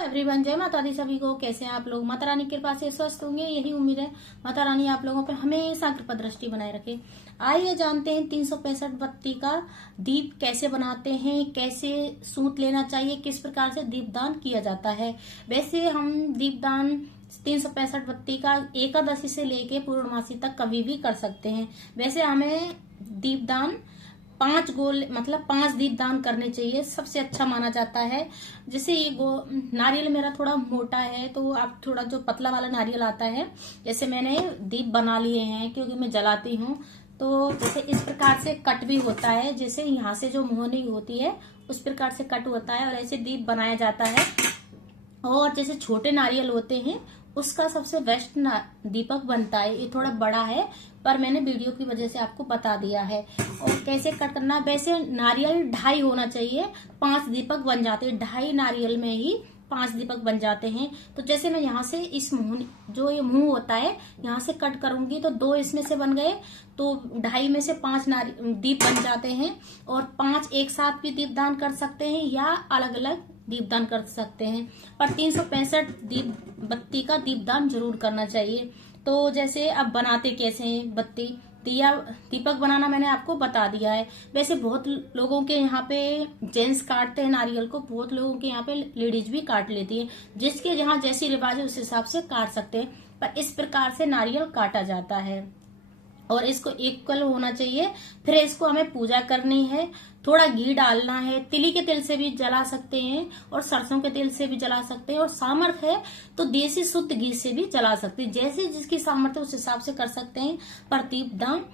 Everyone, जय माता दी सभी को। कैसे हैं आप लोग? माता रानी की कृपा से स्वस्थ होंगे, यही उम्मीद है। माता रानी आप लोगों पर हमेशा कृपा दृष्टि बनाए रखे। आइए जानते हैं 365 बत्ती का दीप कैसे बनाते हैं, कैसे सूत लेना चाहिए, किस प्रकार से दीपदान किया जाता है। वैसे हम दीपदान 365 बत्ती का एकादशी से लेके पूर्णमासी तक कभी भी कर सकते हैं। वैसे हमें दीपदान 5 गोल मतलब 5 दीपदान करने चाहिए, सबसे अच्छा माना जाता है। जैसे ये नारियल मेरा थोड़ा मोटा है, तो आप थोड़ा जो पतला वाला नारियल आता है, जैसे मैंने दीप बना लिए हैं क्योंकि मैं जलाती हूँ। तो जैसे इस प्रकार से कट भी होता है, जैसे यहाँ से जो मोहनी होती है उस प्रकार से कट होता है और ऐसे दीप बनाया जाता है। और जैसे छोटे नारियल होते हैं उसका सबसे बेस्ट दीपक बनता है। ये थोड़ा बड़ा है पर मैंने वीडियो की वजह से आपको बता दिया है। और कैसे कट करना, वैसे नारियल 2.5 होना चाहिए, 5 दीपक बन जाते हैं। 2.5 नारियल में ही 5 दीपक बन जाते हैं। तो जैसे मैं यहाँ से इस मुंह, जो ये मुंह होता है, यहाँ से कट करूंगी तो 2 इसमें से बन गए, तो 2.5 में से 5 दीप बन जाते हैं। और 5 एक साथ भी दीपदान कर सकते हैं या अलग अलग दीपदान कर सकते हैं, पर 365 दीप बत्ती का दीपदान जरूर करना चाहिए। तो जैसे अब बनाते कैसे हैं बत्ती, दीपक बनाना मैंने आपको बता दिया है। वैसे बहुत लोगों के यहाँ पे जेंट्स काटते हैं नारियल को, बहुत लोगों के यहाँ पे लेडीज भी काट लेती है। जिसके यहाँ जैसी रिवाज है उस हिसाब से काट सकते हैं, पर इस प्रकार से नारियल काटा जाता है और इसको इक्वल होना चाहिए। फिर इसको हमें पूजा करनी है, थोड़ा घी डालना है, तिली के तेल से भी जला सकते हैं और सरसों के तेल से भी जला सकते हैं, और सामर्थ्य है तो देसी शुद्ध घी से भी जला सकते हैं। जैसे जिसकी सामर्थ्य उस हिसाब से कर सकते हैं। पर दीपदान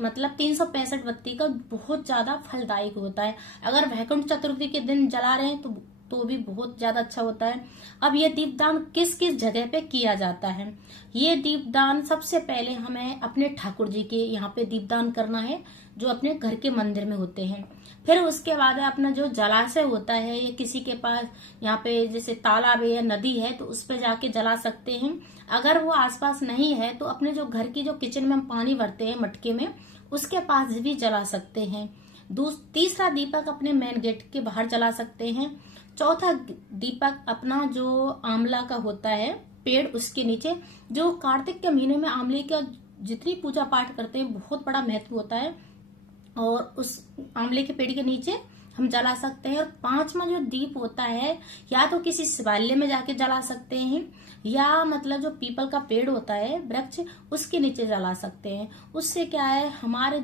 मतलब 365 बत्ती का बहुत ज्यादा फलदायक होता है। अगर वैकुंठ चतुर्थी के दिन जला रहे हैं तो भी बहुत ज्यादा अच्छा होता है। अब ये दीपदान किस किस जगह पे किया जाता है? ये दीपदान सबसे पहले हमें अपने ठाकुर जी के यहाँ पे दीपदान करना है, जो अपने घर के मंदिर में होते हैं। फिर उसके बाद अपना जो जलाशय होता है या किसी के पास यहाँ पे जैसे तालाब है या नदी है तो उस पे जाके जला सकते हैं। अगर वो आसपास नहीं है तो अपने जो घर की जो किचन में हम पानी भरते हैं मटके में, उसके पास भी जला सकते हैं। तीसरा दीपक अपने मेन गेट के बाहर जला सकते हैं। चौथा दीपक अपना जो आंवला का होता है पेड़, उसके नीचे, जो कार्तिक के महीने में आंवले का जितनी पूजा पाठ करते हैं बहुत बड़ा महत्व होता है, और उस आंवले के पेड़ के नीचे हम जला सकते हैं। और 5वां जो दीप होता है, या तो किसी शिवालय में जाके जला सकते हैं या मतलब जो पीपल का पेड़ होता है वृक्ष, उसके नीचे जला सकते हैं। उससे क्या है, हमारे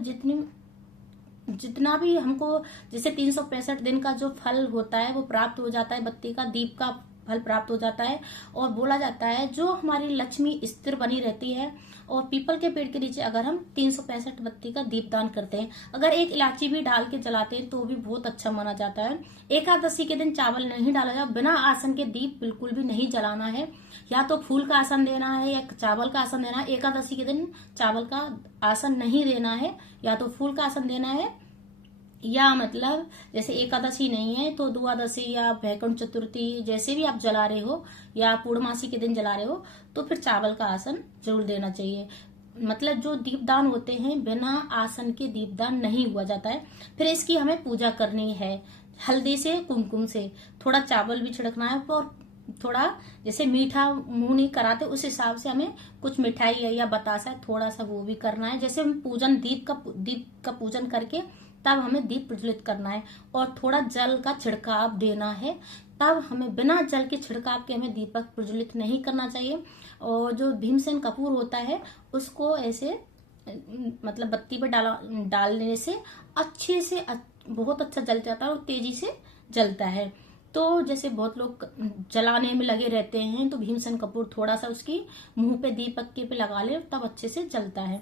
जितना भी हमको जैसे 365 दिन का जो फल होता है वो प्राप्त हो जाता है, बत्ती का दीप का फल प्राप्त हो जाता है। और बोला जाता है जो हमारी लक्ष्मी स्थिर बनी रहती है। और पीपल के पेड़ के नीचे अगर हम 365 बत्ती का दीपदान करते हैं, अगर एक इलायची भी डाल के जलाते हैं तो भी बहुत अच्छा माना जाता है। एकादशी के दिन चावल नहीं डाला जाए, बिना आसन के दीप बिल्कुल भी नहीं जलाना है। या तो फूल का आसन देना है या चावल का आसन देना है। एकादशी के दिन चावल का आसन नहीं देना है, या तो फूल का आसन देना है, या मतलब जैसे एकादशी नहीं है तो द्वादशी या वैकुंठ चतुर्थी जैसे भी आप जला रहे हो या पूर्णमासी के दिन जला रहे हो तो फिर चावल का आसन जरूर देना चाहिए। मतलब जो दीपदान होते हैं बिना आसन के दीपदान नहीं हुआ जाता है। फिर इसकी हमें पूजा करनी है हल्दी से, कुमकुम से, थोड़ा चावल भी छिड़कना है, और थोड़ा जैसे मीठा मुंह नहीं कराते उस हिसाब से हमें कुछ मिठाई या बतासा थोड़ा सा वो भी करना है। जैसे हम पूजन दीप का पूजन करके तब हमें दीप प्रज्वलित करना है, और थोड़ा जल का छिड़काव देना है। तब हमें बिना जल के छिड़काव के हमें दीपक प्रज्वलित नहीं करना चाहिए। और जो भीमसेन कपूर होता है उसको ऐसे मतलब बत्ती पे डालने से अच्छे से बहुत अच्छा जल जाता है और तेजी से जलता है। तो जैसे बहुत लोग जलाने में लगे रहते हैं तो भीमसेन कपूर थोड़ा सा उसकी मुंह पे दीपक के पे लगा ले तब अच्छे से जलता है।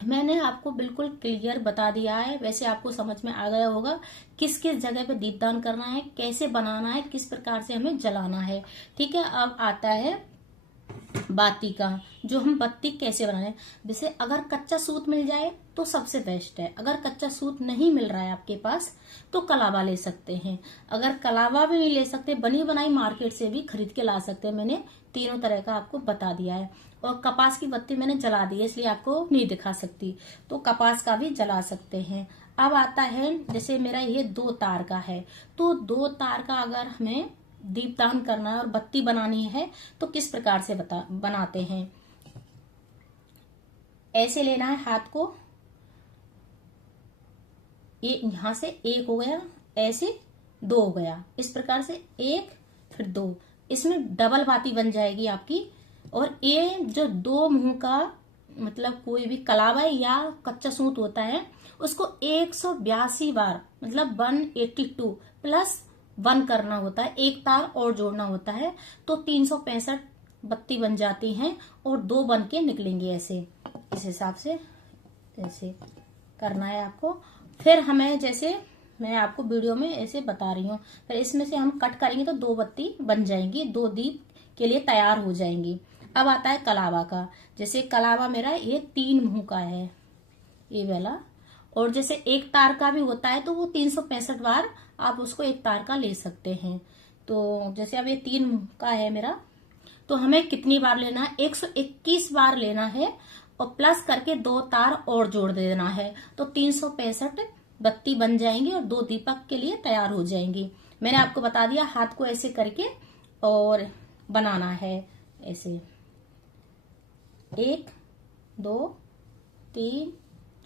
मैंने आपको बिल्कुल क्लियर बता दिया है। वैसे आपको समझ में आ गया होगा किस किस जगह पे दीपदान करना है, कैसे बनाना है, किस प्रकार से हमें जलाना है। ठीक है, अब आता है बाती का, जो हम बत्ती कैसे बनाए। जैसे अगर कच्चा सूत मिल जाए तो सबसे बेस्ट है। अगर कच्चा सूत नहीं मिल रहा है आपके पास तो कलावा ले सकते हैं। अगर कलावा भी नहीं ले सकते, बनी बनाई मार्केट से भी खरीद के ला सकते हैं। मैंने तीनों तरह का आपको बता दिया है। और कपास की बत्ती मैंने जला दी है इसलिए आपको नहीं दिखा सकती, तो कपास का भी जला सकते हैं। अब आता है जैसे मेरा ये 2 तार का है, तो 2 तार का अगर हमें दीपदान करना है और बत्ती बनानी है तो किस प्रकार से बनाते हैं। ऐसे लेना है हाथ को, ये यहां से एक हो गया, ऐसे दो हो गया, इस प्रकार से एक फिर दो, इसमें डबल बाती बन जाएगी आपकी। और ये जो दो मुंह का मतलब कोई भी कलावा या कच्चा सूत होता है उसको 182 बार मतलब 182 प्लस 1 करना होता है, एक तार और जोड़ना होता है, तो 365 बत्ती बन जाती हैं और 2 बन के निकलेंगी। ऐसे इस हिसाब से ऐसे करना है आपको। फिर हमें जैसे मैं आपको वीडियो में ऐसे बता रही हूँ, फिर इसमें से हम कट करेंगे तो 2 बत्ती बन जाएंगी, 2 दीप के लिए तैयार हो जाएंगी। अब आता है कलावा का। जैसे कलावा मेरा ये 3 मुंह का है ये वाला, और जैसे एक तार का भी होता है तो वो 365 बार आप उसको एक तार का ले सकते हैं। तो जैसे अब ये 3 मुंह का है मेरा, तो हमें कितनी बार लेना है, 121 बार लेना है और प्लस करके 2 तार और जोड़ देना है, तो 365 बत्ती बन जाएंगी और 2 दीपक के लिए तैयार हो जाएंगी। मैंने आपको बता दिया हाथ को ऐसे करके और बनाना है ऐसे 1 2 3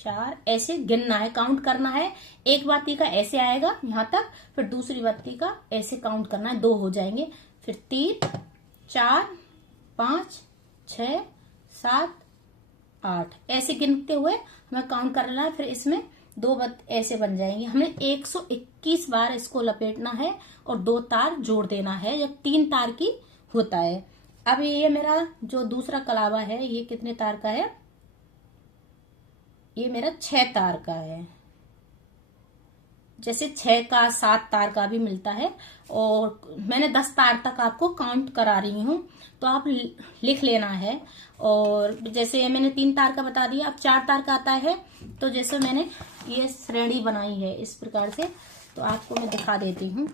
4 ऐसे गिनना है, काउंट करना है। एक बत्ती का ऐसे आएगा यहां तक, फिर दूसरी बत्ती का ऐसे काउंट करना है, 2 हो जाएंगे, फिर 3 4 5 6 7 8 ऐसे गिनते हुए हमें काउंट करना है। फिर इसमें 2 ऐसे बन जाएंगे। हमें 121 बार इसको लपेटना है और 2 तार जोड़ देना है जब 3 तार की होता है। अब ये मेरा जो दूसरा कलावा है ये कितने तार का है, ये मेरा 6 तार का है। जैसे 6 का 7 तार का भी मिलता है, और मैंने 10 तार तक आपको काउंट करा रही हूं, तो आप लिख लेना है। और जैसे मैंने 3 तार का बता दिया, अब 4 तार का आता है। तो जैसे मैंने ये श्रेणी बनाई है इस प्रकार से, तो आपको मैं दिखा देती हूँ।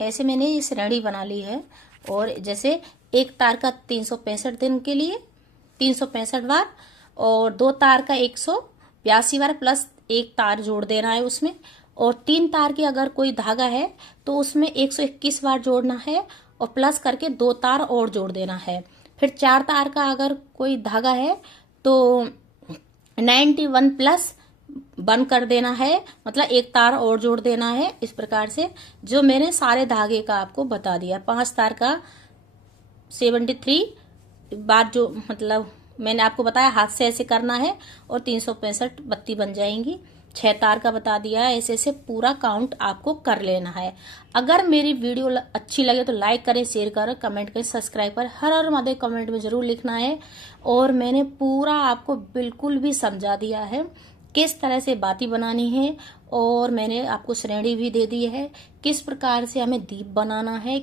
ऐसे मैंने ये श्रेणी बना ली है, और जैसे एक तार का 365 दिन के लिए 365 बार, और 2 तार का 182 बार प्लस एक तार जोड़ देना है उसमें, और 3 तार की अगर कोई धागा है तो उसमें 121 बार जोड़ना है और प्लस करके 2 तार और जोड़ देना है। फिर 4 तार का अगर कोई धागा है तो 91 प्लस 1 कर देना है, मतलब एक तार और जोड़ देना है। इस प्रकार से जो मैंने सारे धागे का आपको बता दिया। 5 तार का 73 बार जो मतलब मैंने आपको बताया हाथ से ऐसे करना है और 365 बत्ती बन जाएंगी। 6 तार का बता दिया है, ऐसे ऐसे पूरा काउंट आपको कर लेना है। अगर मेरी वीडियो अच्छी लगे तो लाइक करें, शेयर करें, कमेंट करें, सब्सक्राइब करें। हर हर महादेव कमेंट में जरूर लिखना है। और मैंने पूरा आपको बिल्कुल भी समझा दिया है किस तरह से बाती बनानी है, और मैंने आपको श्रेणी भी दे दी है किस प्रकार से हमें दीप बनाना है,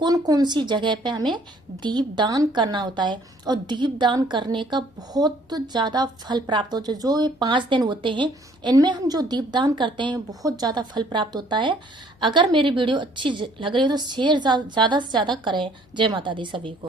कौन कौन सी जगह पे हमें दीप दान करना होता है। और दीप दान करने का बहुत ज्यादा फल प्राप्त होता है। जो ये 5 दिन होते हैं इनमें हम जो दीप दान करते हैं बहुत ज्यादा फल प्राप्त होता है। अगर मेरी वीडियो अच्छी लग रही है तो शेयर ज्यादा से ज्यादा करें। जय माता दी सभी को।